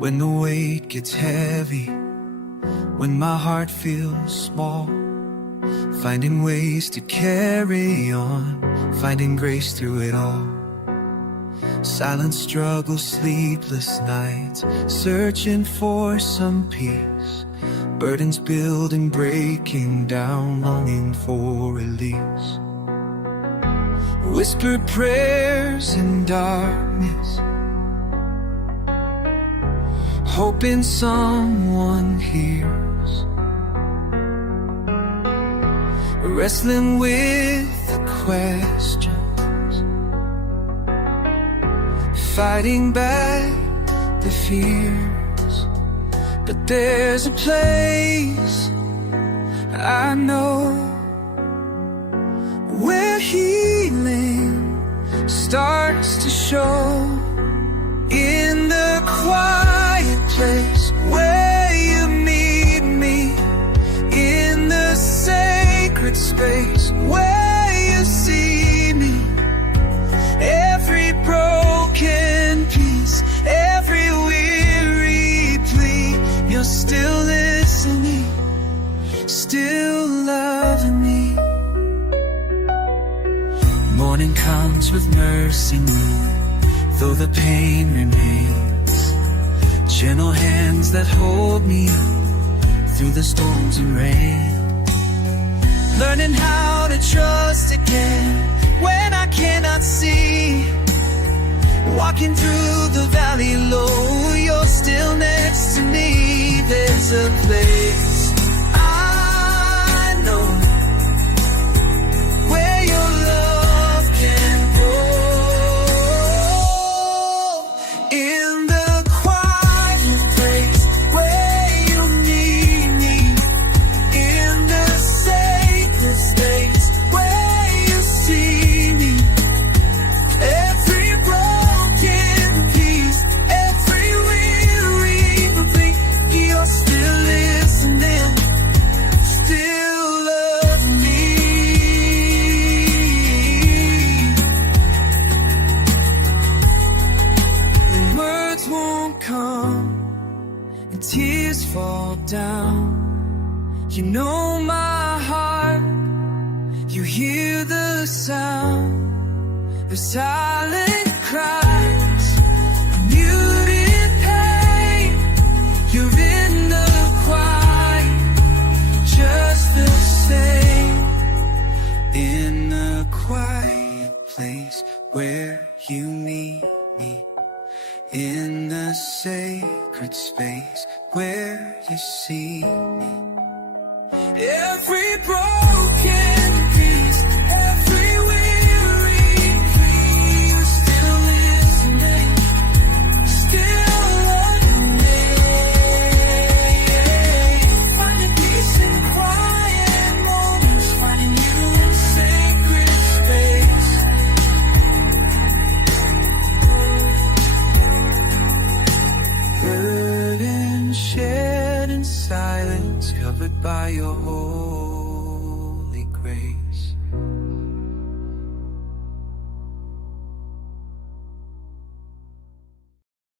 when the weight gets heavy, when my heart feels small, finding ways to carry on, finding grace through it all. Silent struggles, sleepless nights, searching for some peace, burdens building, breaking down, longing for release. Whispered prayers in darkness, hoping someone hears, wrestling with the questions, fighting back the fears. But there's a place I know where healing starts to show, in the quiet place where you need me, in the sacred space where you see me. Every broken piece, every weary plea, you're still listening, still loving me. Morning comes with mercy, though the pain remains. Gentle hands that hold me up through the storms and rain. Learning how to trust again when I cannot see. Walking through the valley low, you're still next to me. There's a place I know where your love can go, in the quiet place where you need me, in the sacred space where you see me. Every broken piece, every weary plea, you're still listening, still love me. And words won't come, and tears fall down. You know my heart, you hear the sound, the silent cries, muted pain. You're in the quiet, just the same, in the quiet place where you need me, in the sacred space where you see me. Every broken piece, every weary plea, you're still listening, still loving me. Finding peace in quiet moments, finding you in sacred space. Burden shared in silence, covered by your hope.